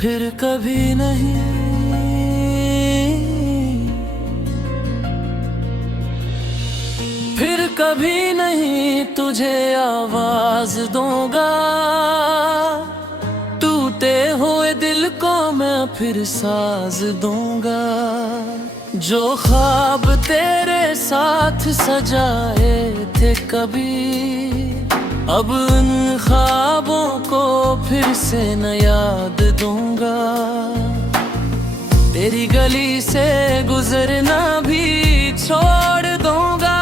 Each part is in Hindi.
फिर कभी नहीं, फिर कभी नहीं तुझे आवाज दूंगा। टूटे हुए दिल को मैं फिर साज दूंगा। जो ख्वाब तेरे साथ सजाए थे कभी, अब उन ख्वाबों को फिर से न याद दूंगा। तेरी गली से गुजरना भी छोड़ दूंगा।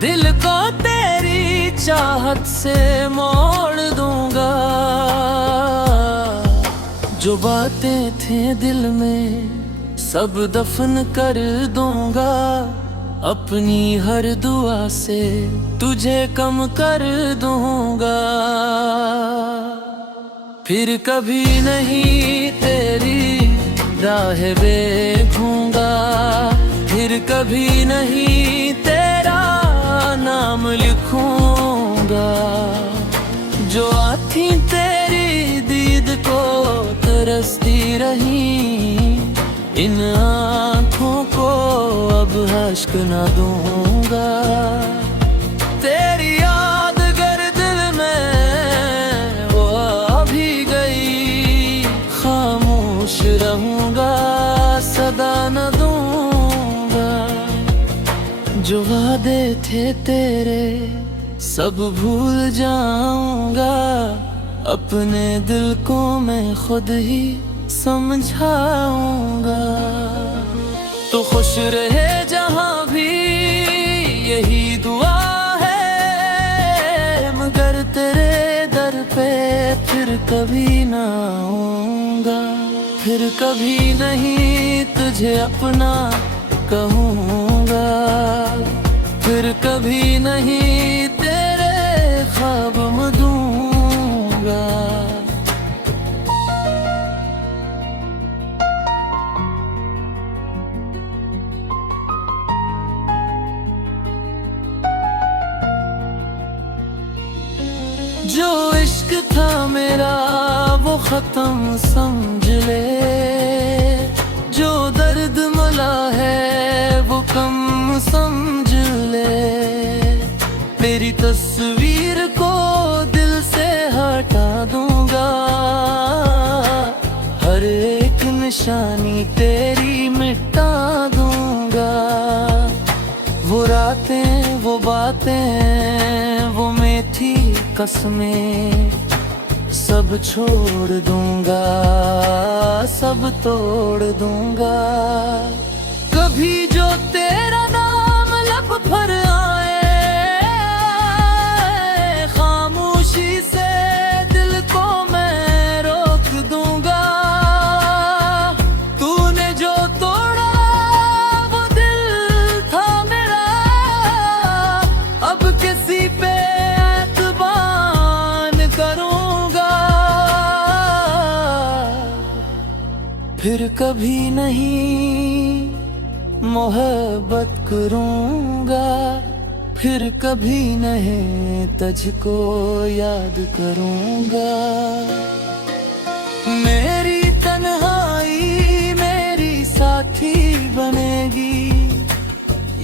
दिल को तेरी चाहत से मोड़ दूंगा। जो बातें थी दिल में सब दफन कर दूंगा। अपनी हर दुआ से तुझे कम कर दूंगा। फिर कभी नहीं तेरी राह देखूंगा। फिर कभी नहीं तेरा नाम लिखूंगा। जो आँखें तेरी दीद को तरसती रही, इन आँखों को अब अश्क न दूंगा। तेरी याद गर दिल में वो आ भी गई, खामोश रहूंगा, सदा न दूंगा। जो वादे थे तेरे सब भूल जाऊंगा। अपने दिल को मैं खुद ही समझाऊंगा। तो खुश रहे जहां भी यही दुआ है। मगर तेरे दर पे फिर कभी ना आऊंगा। फिर कभी नहीं तुझे अपना कहूंगा। फिर कभी नहीं तेरे ख्वाब में दूंगा। जो इश्क था मेरा वो खत्म समझ ले। जो दर्द मला है वो कम समझ ले। तेरी तस्वीर को दिल से हटा दूंगा। हर एक निशानी तेरी मिटा दूंगा। वो रातें वो बातें वो मीठी कसमें सब छोड़ दूंगा, सब तोड़ दूंगा। कभी जो तेरा नाम लब पर आए, खामोशी से दिल को मैं रोक दूंगा। तूने जो तोड़ा वो दिल था मेरा, अब किसी पे फिर कभी नहीं मोहब्बत करूंगा। फिर कभी नहीं तुझको याद करूंगा। मेरी तन्हाई मेरी साथी बनेगी।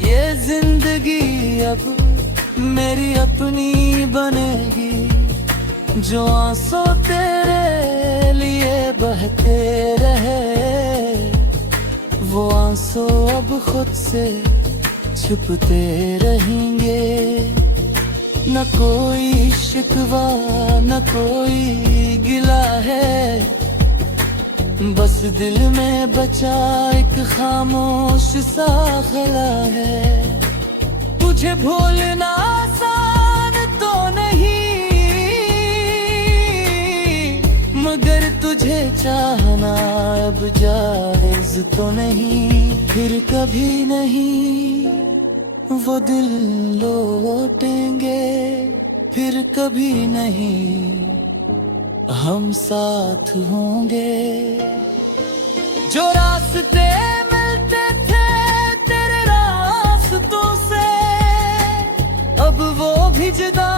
ये जिंदगी अब मेरी अपनी बनेगी। जो आंसू तेरे लिए बहते रहे, वो आंसू अब खुद से छुपते रहेंगे। न कोई शिकवा न कोई गिला है, बस दिल में बचा एक खामोश सा खला है। तुझे भूलना आसान तो नहीं, मगर तुझे चाहना अब जायज तो नहीं। फिर कभी नहीं वो दिल लौटेंगे। फिर कभी नहीं हम साथ होंगे। जो रास्ते मिलते थे तेरे रास्तों से, अब वो भी जुदा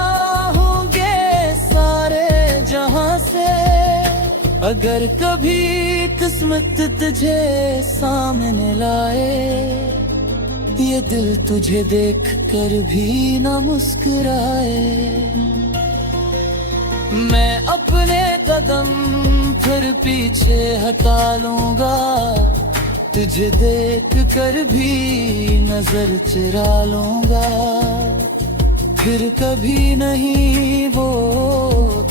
होंगे सारे जहां से। अगर कभी किस्मत तुझे सामने लाए, ये दिल तुझे देख कर भी न मुस्कुराए। मैं अपने कदम फिर पीछे हटा लूंगा, तुझे देख कर भी नजर चुरा लूंगा। फिर कभी नहीं वो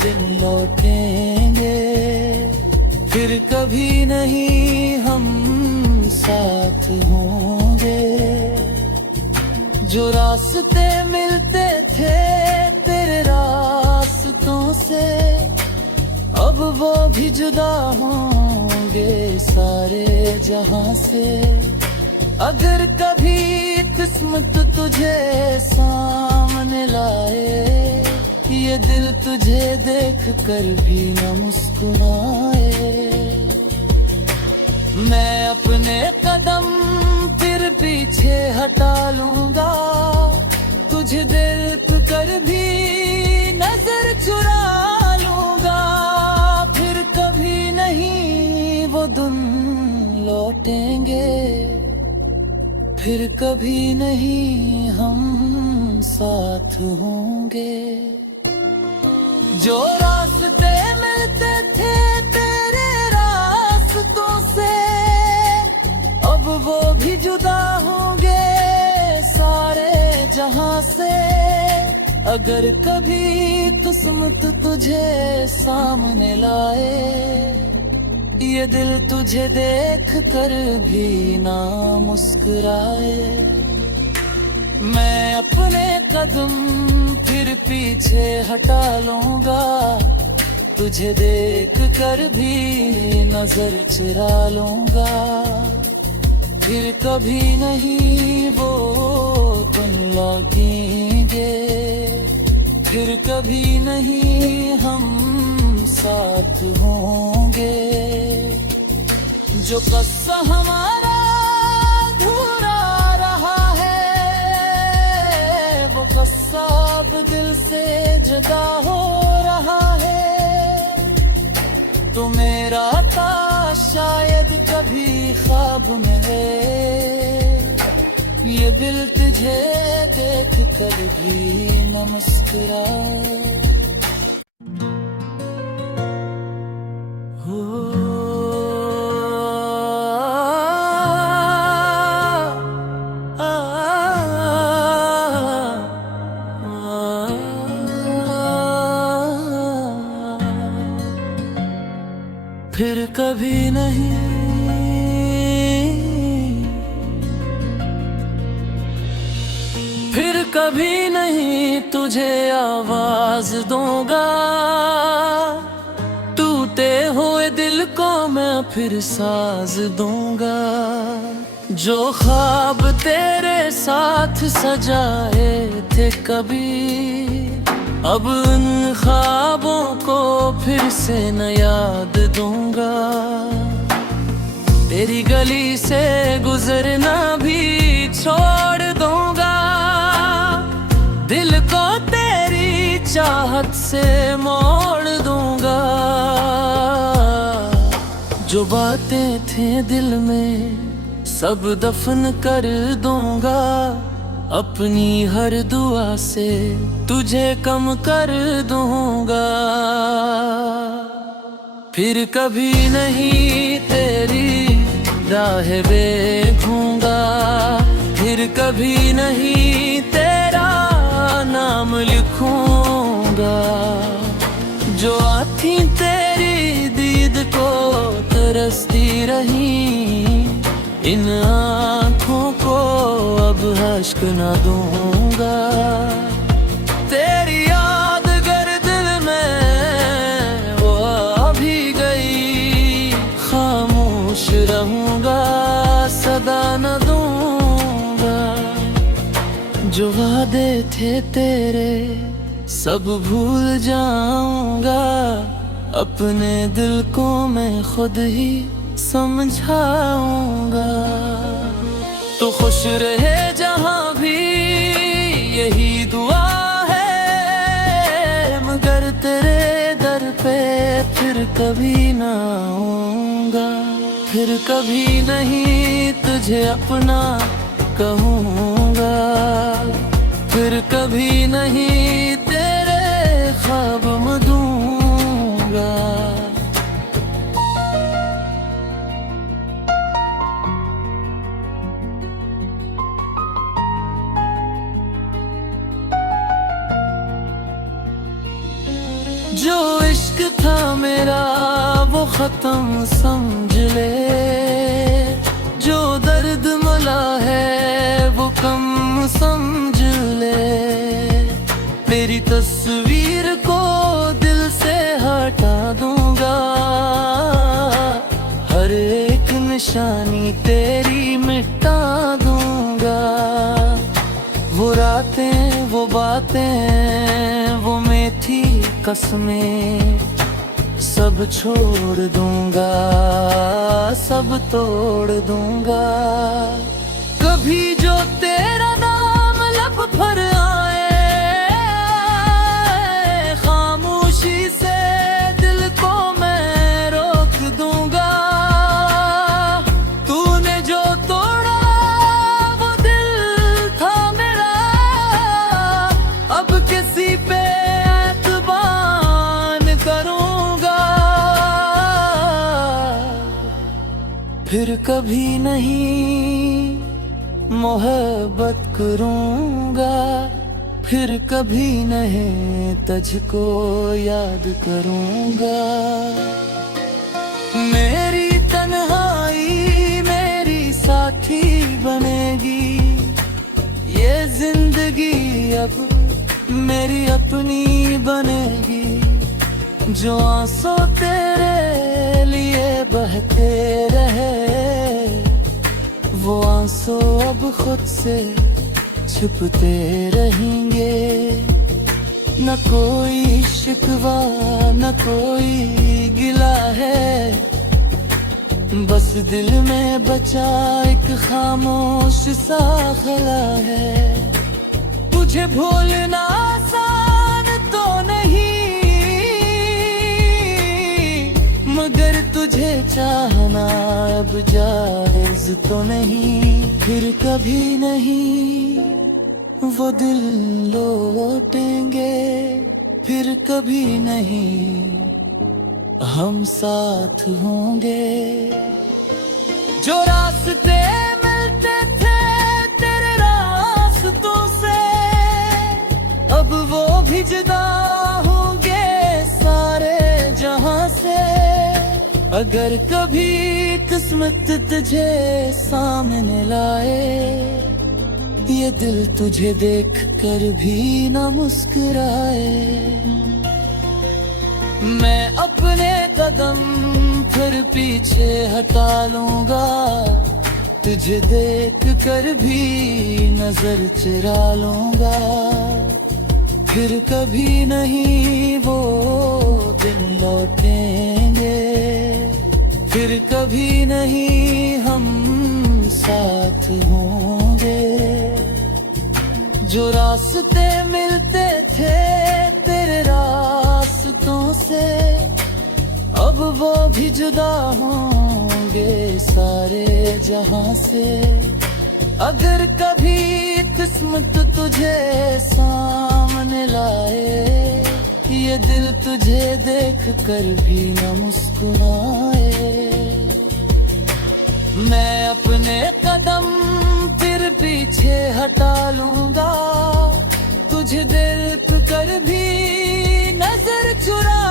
दिन लौटेंगे, फिर कभी नहीं हम साथ होंगे। जो रास्ते मिलते थे तेरे रास्तों से, अब वो भी जुदा होंगे सारे जहां से। अगर कभी किस्मत तुझे सामने लाए, ये दिल तुझे देख कर भी न मुस्कुराए। मैं अपने कदम फिर पीछे हटा लूंगा, तुझे देख कर भी नजर चुरा लूंगा। फिर कभी नहीं वो दिन लौटेंगे, फिर कभी नहीं हम साथ होंगे। जो रास्ते मिलते थे तेरे रास्तों से, अब वो भी जुदा होंगे सारे जहां से। अगर कभी किस्मत तुझे सामने लाए, ये दिल तुझे देख कर भी ना मुस्कुराए। मैं अपने कदम फिर पीछे हटा लूंगा, तुझे देख कर भी नजर चुरा लूंगा। फिर कभी नहीं वो दिन लगेंगे, फिर कभी नहीं हम साथ होंगे। जो कस्सा हमारा अधूरा रहा है, वो कस्सा अब दिल से जुदा हो रहा है। तो मेरा था शायद कभी ख्वाब में है, ये दिल तुझे देख कर भी न मुस्कुराए। फिर कभी नहीं, फिर कभी नहीं तुझे आवाज दूंगा। टूटे हुए दिल को मैं फिर साज दूंगा। जो ख्वाब तेरे साथ सजाए थे कभी, अब उन ख्वाबों को फिर से न याद दूंगा। तेरी गली से गुजरना भी छोड़ दूंगा, दिल को तेरी चाहत से मोड़ दूंगा। जो बातें थे दिल में सब दफन कर दूंगा, अपनी हर दुआ से तुझे कम कर दूंगा। फिर कभी नहीं तेरी राह देखूंगा, फिर कभी नहीं तेरा नाम लिखूंगा। जो आँखें तेरी दीद को तरसती रही, इन आँखों को अब अश्क न दूंगा। तेरी याद गर दिल में वो आ भी गई, खामोश रहूंगा सदा न दूंगा। जो वादे थे तेरे सब भूल जाऊंगा, अपने दिल को मैं खुद ही समझाऊंगा। तो खुश रहे जहां भी यही दुआ है, मगर तेरे दर पे फिर फिर कभी ना आऊंगा, फिर कभी नहीं तुझे अपना कहूँगा, फिर कभी नहीं तेरे ख्वाब में दूंगा। जो इश्क था मेरा वो खत्म समझ ले, जो दर्द मला है वो कम समझ ले। तेरी तस्वीर को दिल से हटा दूंगा, हर एक निशानी तेरी मिटा दूंगा। वो रातें वो बातें वो मीठी कसमें सब छोड़ दूंगा, सब तोड़ दूंगा। कभी जो तेरा नाम लब पर आए, खामोशी से दिल को मैं रोक दूंगा। तूने जो तोड़ा वो दिल था मेरा, अब किसी पे फिर कभी नहीं मोहब्बत करूंगा, फिर कभी नहीं तुझको याद करूंगा। मेरी तन्हाई मेरी साथी बनेगी, ये जिंदगी अब मेरी अपनी बनेगी। जो आंसू तेरे लिए बहते रहे, वो आंसू अब खुद से छुपते रहेंगे। न कोई शिकवा न कोई गिला है, बस दिल में बचा एक खामोश सा खला है। तुझे भूलना आसान तो नहीं, मगर तुझे चाहना अब जायज तो नहीं। फिर कभी नहीं वो दिल लौटेंगे, फिर कभी नहीं हम साथ होंगे। जो रास्ते मिलते थे तेरे रास्तों से, अब वो भी जुदा होंगे सारे जहां से। अगर कभी किस्मत तुझे सामने लाए, ये दिल तुझे देख कर भी ना मुस्कुराए। मैं अपने कदम फिर पीछे हटा लूंगा, तुझे देख कर भी नजर चुरा लूंगा। फिर कभी नहीं वो दिन लौटेंगे, फिर कभी नहीं हम साथ होंगे। जो रास्ते मिलते थे तेरे रास्तों से, अब वो भी जुदा होंगे सारे जहां से। अगर कभी किस्मत तुझे सामने लाए, ये दिल तुझे देख कर भी न मुस्कुराए। मैं अपने कदम फिर पीछे हटा लूंगा, तुझे देख कर भी नजर चुरा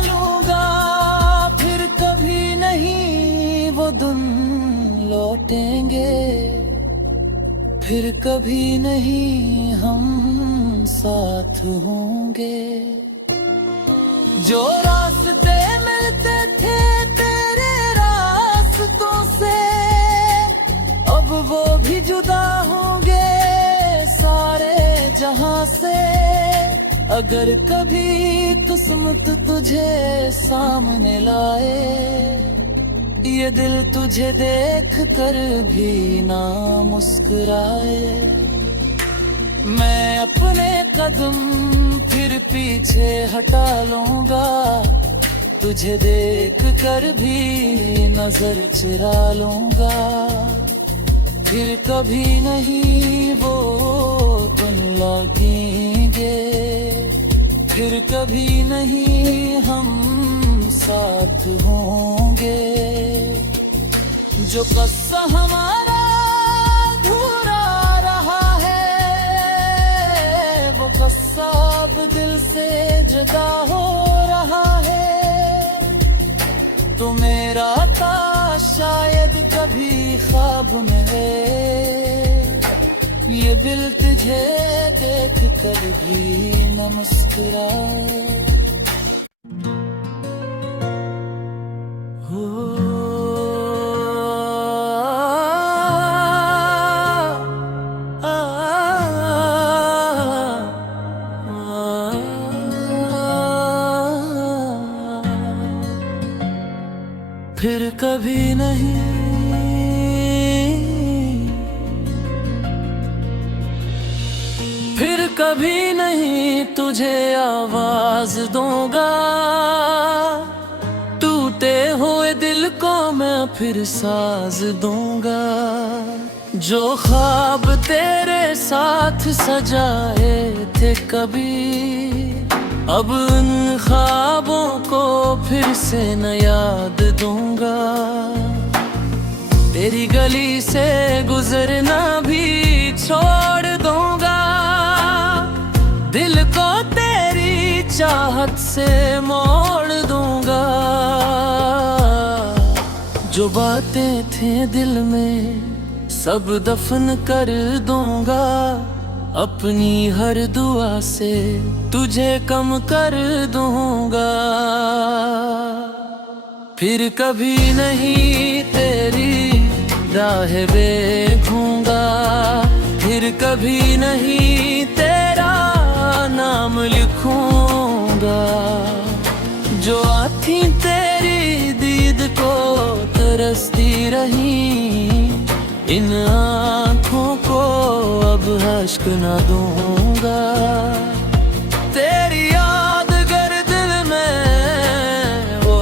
लूंगा। फिर कभी नहीं वो दिन लौटेंगे, फिर कभी नहीं हम साथ होंगे। जो रास्ते मिलते थे तेरे रास्तों से, अब वो भी जुदा होंगे सारे जहां से। अगर कभी किस्मत तुझे सामने लाए, ये दिल तुझे देख कर भी ना मुस्कुराए। मैं अपने कदम फिर पीछे हटा लूंगा, तुझे देख कर भी नजर चुरा लूंगा, फिर कभी नहीं वो दिन लगेंगे, फिर कभी नहीं हम साथ होंगे। जो कस्सा हमारा अधूरा रहा है, वो कस्सा अब दिल से जुदा हो रहा है। तो मेरा था शायद कभी ख्वाब में है, ये दिल तुझे देख कर भी न मुस्कुराए। फिर कभी नहीं, फिर कभी नहीं तुझे आवाज दूंगा, टूटे हुए दिल को मैं फिर साज दूंगा। जो ख्वाब तेरे साथ सजाए थे कभी, अब उन ख्वाबों को फिर से न याद दूंगा। तेरी गली से गुजरना भी छोड़ दूंगा, दिल को तेरी चाहत से मोड़ दूंगा। जो बातें थे दिल में सब दफन कर दूंगा, अपनी हर दुआ से तुझे कम कर दूंगा। फिर कभी नहीं तेरी राह देखूंगा, फिर कभी नहीं तेरा नाम लिखूंगा। जो आँखें तेरी दीद को तरसती रही, इन आँखों को अब अश्क न दूंगा। तेरी याद गर दिल में वो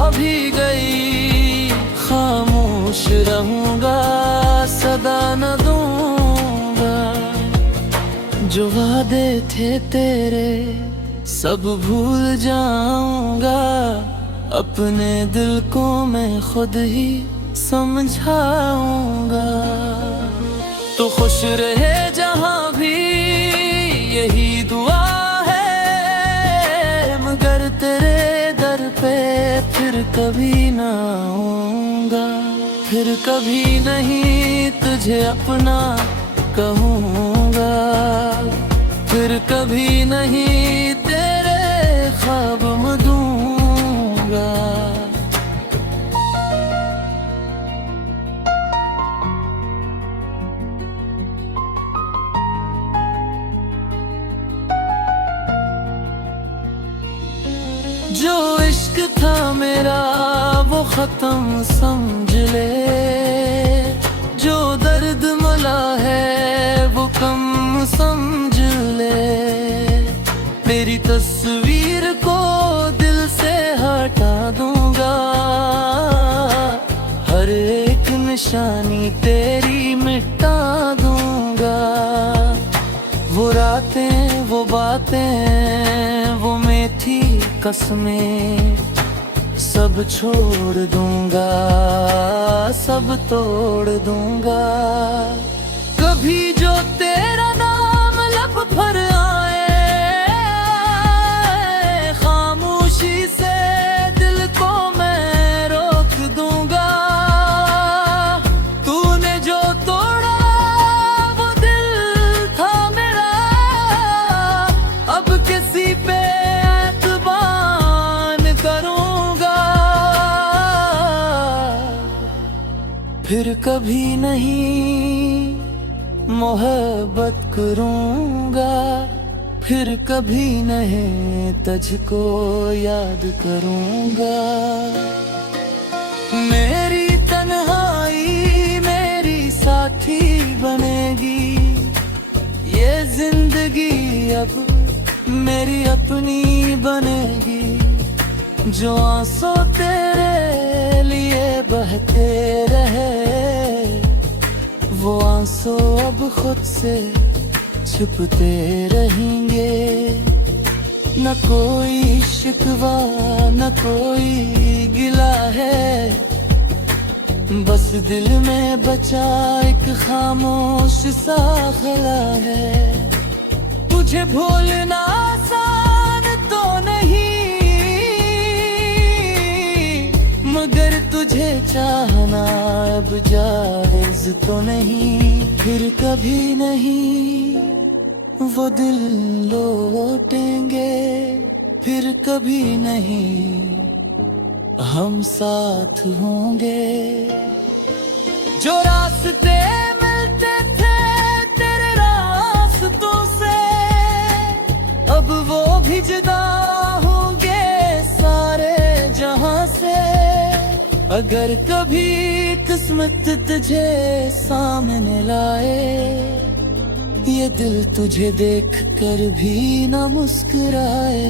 अभी गई, खामोश रहूंगा सदा न दूंगा। जो वादे थे तेरे सब भूल जाऊंगा, अपने दिल को मैं खुद ही समझाऊंगा। तो खुश रहे जहां भी यही दुआ है, मगर तेरे दर पे फिर कभी ना आऊंगा। फिर कभी नहीं तुझे अपना कहूंगा, फिर कभी नहीं तेरे ख्वाब में दूंगा। जो इश्क था मेरा वो खत्म समझ ले, जो दर्द मला है वो कम समझ ले। मेरी तस्वीर को दिल से हटा दूंगा, हर एक निशानी तेरी मिटा दूंगा। वो रातें वो बातें वो मीठी कसमें सब छोड़ दूंगा, सब तोड़ दूंगा। कभी जो तेरा नाम लब पर आए, खामोशी से दिल को मैं रोक दूंगा। तूने जो तोड़ा वो दिल था मेरा, अब किसी पे फिर कभी नहीं मोहब्बत करूंगा, फिर कभी नहीं तुझको याद करूंगा। मेरी तन्हाई मेरी साथी बनेगी, ये जिंदगी अब मेरी अपनी बनेगी। जो आंसू तेरे लिए बहते रहे, वो आंसू अब खुद से छुपते रहेंगे। न कोई शिकवा न कोई गिला है, बस दिल में बचा एक खामोश सा खला है। तुझे भूलना आसान तो नहीं, मगर तुझे चाहना अब जायज तो नहीं। फिर कभी नहीं वो दिल लौटेंगे, फिर कभी नहीं हम साथ होंगे। जो रास्ते मिलते थे तेरे रास्तों से, अब वो भी जुदा होंगे सारे जहां से। अगर कभी किस्मत तुझे सामने लाए, ये दिल तुझे देख कर भी ना मुस्कुराए।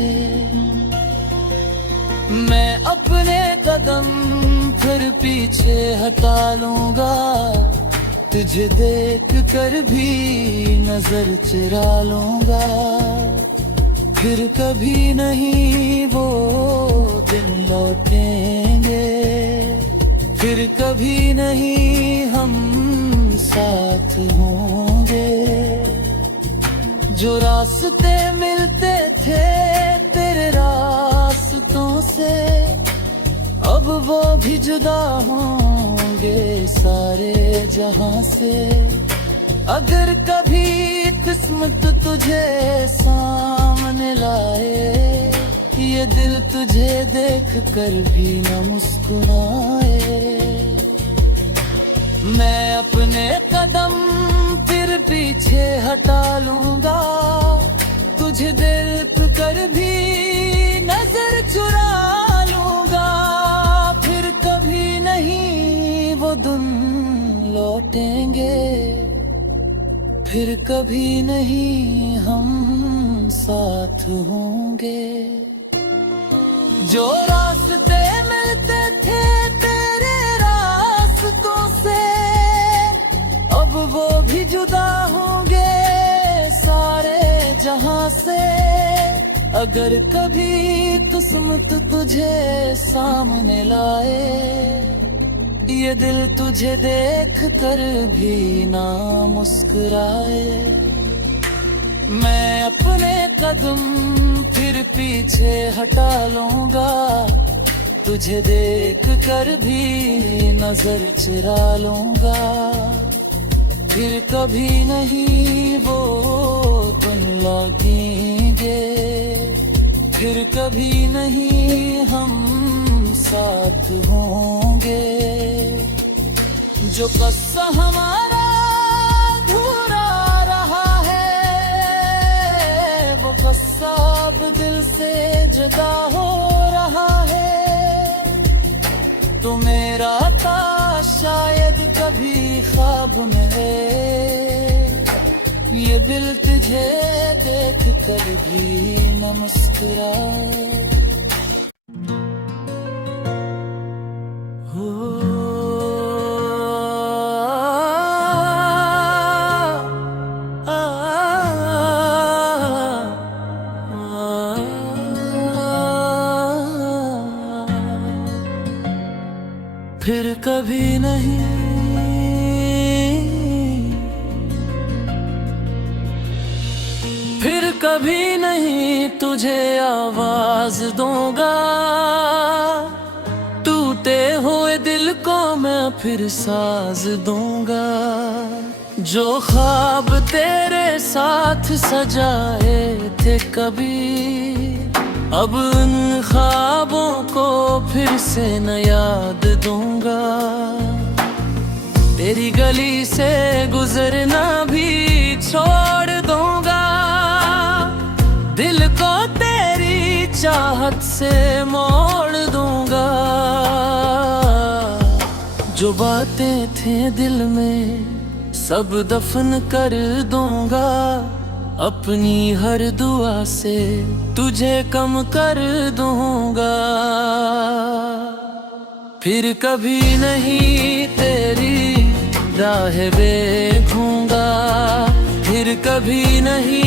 मैं अपने कदम फिर पीछे हटा लूंगा, तुझे देख कर भी नजर चुरा लूंगा। फिर कभी नहीं वो दिन लौटेंगे, फिर कभी नहीं हम साथ होंगे। जो रास्ते मिलते थे तेरे रास्तों से, अब वो भी जुदा होंगे सारे जहां से। अगर कभी किस्मत तुझे सामने लाए, ये दिल तुझे देख कर भी न मुस्कुराए। मैं अपने कदम फिर पीछे हटा लूंगा, तुझे देख कर भी नजर चुरा लूंगा। फिर कभी नहीं वो दिन लौटेंगे, फिर कभी नहीं हम साथ होंगे। जो रास्ते मिलते थे तेरे रास्तों से, अब वो भी जुदा होंगे सारे जहां से। अगर कभी किस्मत तुझे सामने लाए, ये दिल तुझे देख कर भी ना मुस्कुराए। मैं अपने कदम फिर पीछे हटा लूंगा, तुझे देख कर भी नजर चुरा लूंगा। फिर कभी नहीं वो दिन लगेंगे, फिर कभी नहीं हम साथ होंगे। जो कस्सा हमारा अधूरा रहा है, वो कस्सा अब दिल से जुदा हो रहा है। तो मेरा था शायद कभी ख्वाब में है, ये दिल तुझे देख कर भी न मुस्कुराए। फिर कभी नहीं, फिर कभी नहीं तुझे आवाज दूंगा। टूटे हुए दिल को मैं फिर साज दूंगा। जो ख्वाब तेरे साथ सजाए थे कभी, अब उन ख्वाबों को फिर से न याद दूंगा। तेरी गली से गुजरना भी छोड़ दूंगा। दिल को तेरी चाहत से मोड़ दूंगा। जो बातें थे दिल में सब दफन कर दूंगा। अपनी हर दुआ से तुझे कम कर दूंगा। फिर कभी नहीं तेरी राह देखूंगा, फिर कभी नहीं